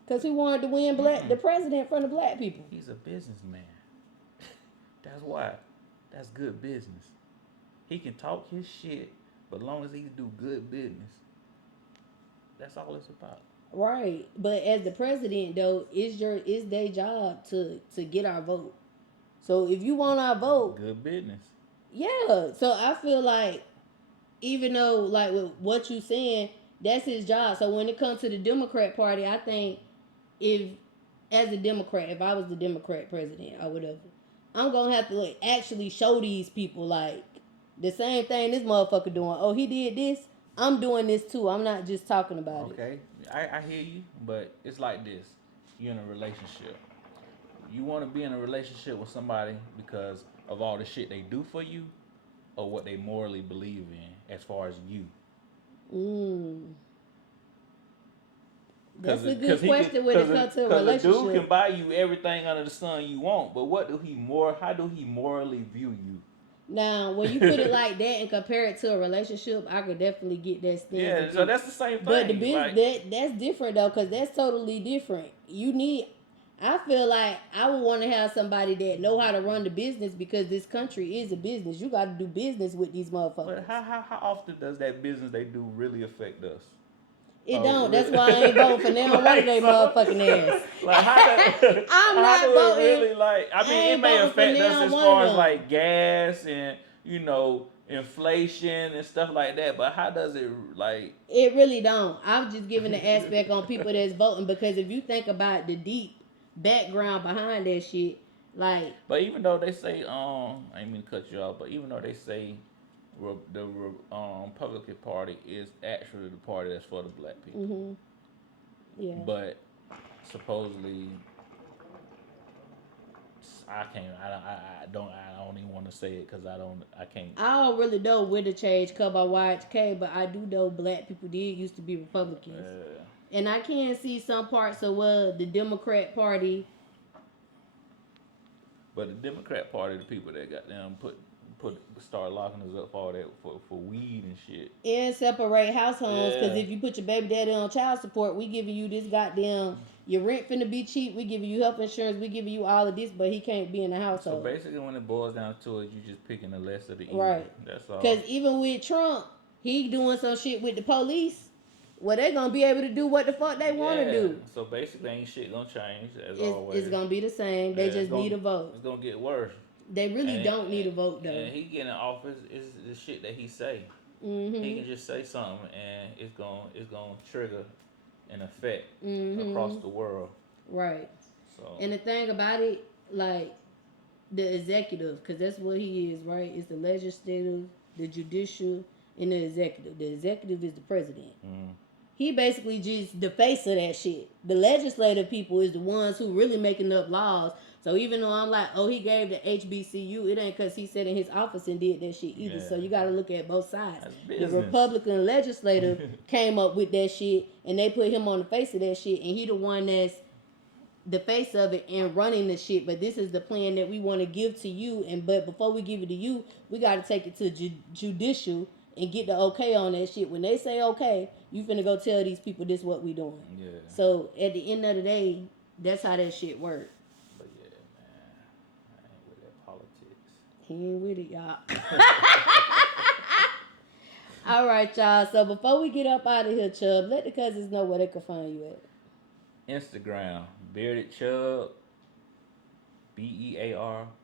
Because he wanted to win the president from the black people. He's a businessman. That's why. That's good business. He can talk his shit, but as long as he do good business, that's all it's about. Right. But as the president, though, it's their job to get our vote. So if you want our vote, good business. Yeah. So I feel like, even though, like, with what you saying, that's his job. So when it comes to the Democrat Party, I think if, as a Democrat, if I was the Democrat president or whatever, I'm gonna have to, like, actually show these people, like, the same thing this motherfucker doing. Oh, he did this. I'm doing this too. I'm not just talking about it. Okay, I hear you, but it's like this. You're in a relationship. You want to be in a relationship with somebody because of all the shit they do for you, or what they morally believe in as far as you. That's a good question when it comes to a relationship. Because the dude can buy you everything under the sun you want, but how do he morally view you? Now, when you put it like that and compare it to a relationship, I could definitely get that stance. Yeah, so that's the same thing. But the business, that's different, though, because that's totally different. I feel like I would want to have somebody that know how to run the business, because this country is a business. You got to do business with these motherfuckers. But how often does that business they do really affect us? It don't. Really? That's why I ain't voting for now. One of they motherfucking ass. Like, I'm not voting. Really, like, I mean, it may affect us as far as like gas and, you know, inflation and stuff like that. But how does it, like? It really don't. I'm just giving the aspect on people that's voting, because if you think about the deep background behind that shit, like. But even though they say, I ain't mean to cut you off, but even though they say the Republican Party is actually the party that's for the black people. Yeah. But supposedly, I don't even want to say it because I can't. I don't really know where to change because I watch K, but I do know black people did used to be Republicans. And I can see some parts of the Democrat Party. But the Democrat Party, the people that got them start locking us up for all that for weed and shit. And separate households, because if you put your baby daddy on child support, we giving you this goddamn, your rent finna be cheap, we giving you health insurance, we giving you all of this, but he can't be in the household. So basically when it boils down to it, you just picking the less of the evil. Right. That's all. Because even with Trump, he doing some shit with the police. Well, they gonna be able to do what the fuck they want to do. So basically ain't shit gonna change as always. It's gonna be the same. They just need a vote. It's gonna get worse. They really don't need a vote, though. And he get in office is the shit that he say. He can just say something and it's gonna trigger an effect across the world. Right. So. And the thing about it, like, the executive, because that's what he is, right? It's the legislative, the judicial, and the executive. The executive is the president. He basically just the face of that shit. The legislative people is the ones who really making up laws. So even though I'm like, oh, he gave the HBCU, it ain't because he sat in his office and did that shit either. So you got to look at both sides. The Republican legislator came up with that shit, and they put him on the face of that shit, and he the one that's the face of it and running the shit. But this is the plan that we want to give to you, but before we give it to you, we got to take it to judicial and get the okay on that shit. When they say okay, you finna go tell these people this what we doing. Yeah. So at the end of the day, that's how that shit work. But yeah, man, I ain't with that politics. He ain't with it, y'all. All right, y'all. So before we get up out of here, Chubb, let the cousins know where they can find you at. Instagram, Bearded Chubb, BeardedChubb.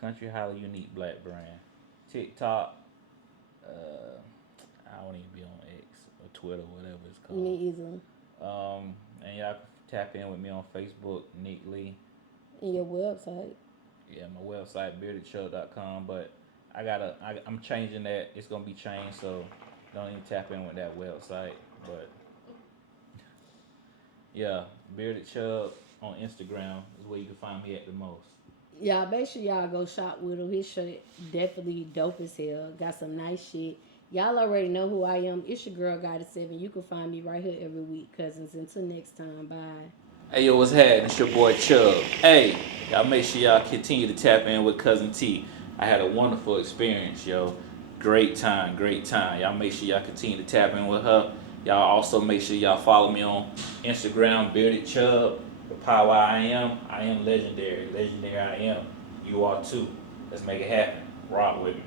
Country Highly Unique Black Brand. TikTok, I don't even be on X or Twitter, whatever it's called. Me either. And y'all can tap in with me on Facebook, Nick Lee. And your website. Yeah, my website, beardedchubb.com, but I'm changing that. It's gonna be changed, so don't even tap in with that website. But yeah, Bearded Chubb on Instagram is where you can find me at the most. Y'all make sure y'all go shop with him. His shirt definitely dope as hell. Got some nice shit. Y'all already know who I am. It's your girl, Guy to 7. You can find me right here every week, cousins. Until next time, bye. Hey yo, what's happening? It's your boy Chubb. Hey, y'all make sure y'all continue to tap in with Cousin T. I had a wonderful experience, yo. Great time, great time. Y'all make sure y'all continue to tap in with her. Y'all also make sure y'all follow me on Instagram, Bearded Chubb. The power I am legendary. Legendary I am. You are too. Let's make it happen. Rock with me.